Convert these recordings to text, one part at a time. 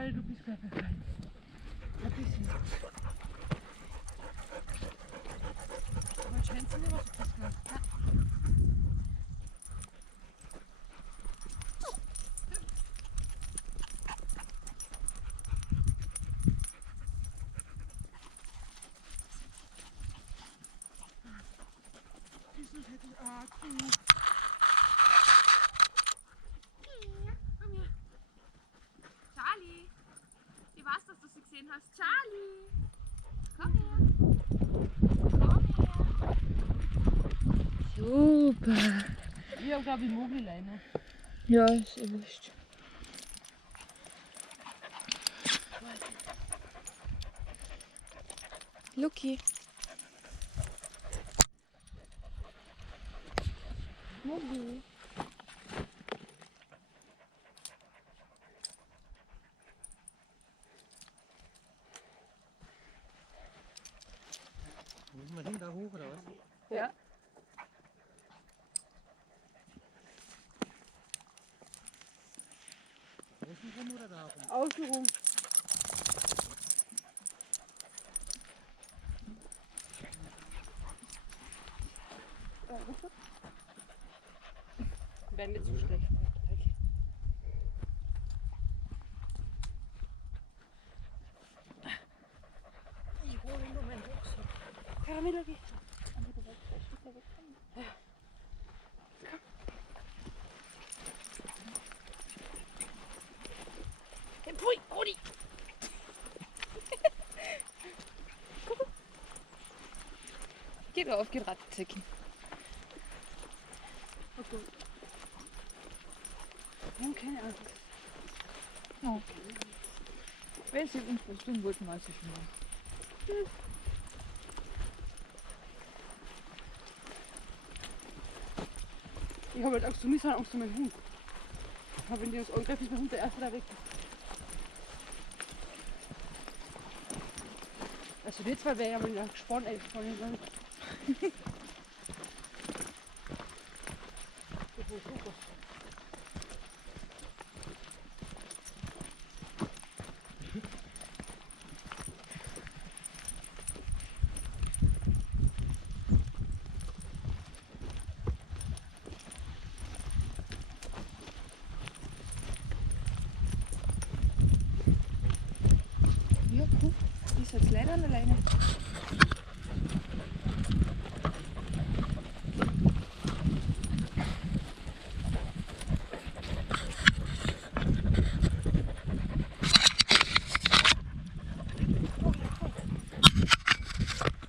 Charlie, du bist gleich befallen. Ein bisschen. Aber jetzt scheint es nicht, was du bist gleich. Charlie, ich weiß, dass du sie gesehen hast. Charlie, komm her. Komm her. Super. Ich habe, glaube ich, Mogli-Leine. Ja, ist eh wurscht. Lucky. Mogli. Müssen wir hin da hoch oder was? Ja. Außen rum oder da rum? Außenrum. Wäre nicht so schlecht. Ich hole nur meinen Rucksack. Karamell, geh. Pfui, Rudi. Geh drauf, geh Radzecken. Okay. Wir haben keine Angst. Okay. Wenn sie uns was tun wollten, weiß ich schon mal. Ich habe halt Angst, du misst halt Angst um meinen Hund. Aber wenn die uns angreifen, ist mein Hund der Erste, der weg ist. Also die zwei wäre ja mal gespannt, eingespannt. Ja, cool. Die ist jetzt leider alleine.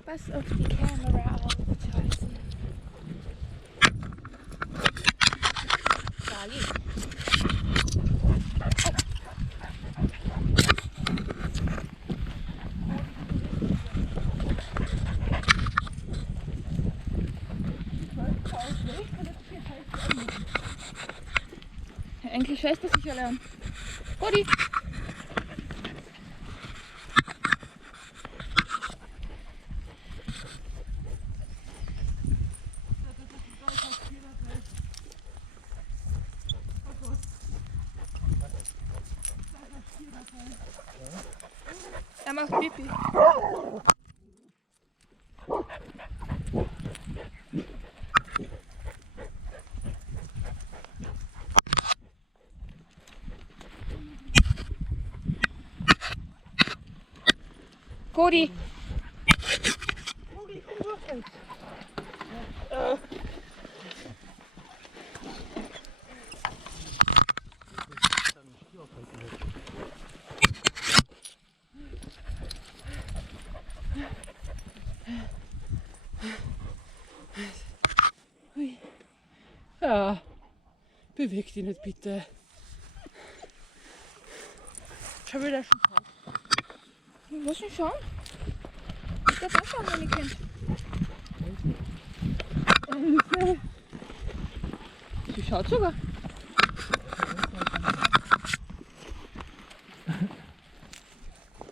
Pass auf die Kamera auf, Charlie. Charlie. Eigentlich scheißt er sich alle an. Rudi! Er macht Pipi. Cody! Ja, beweg dich nicht bitte. Schau wieder schon raus. Lass ihn schauen. Ich darf auch schauen, wenn ich kennt. Sie schaut sogar.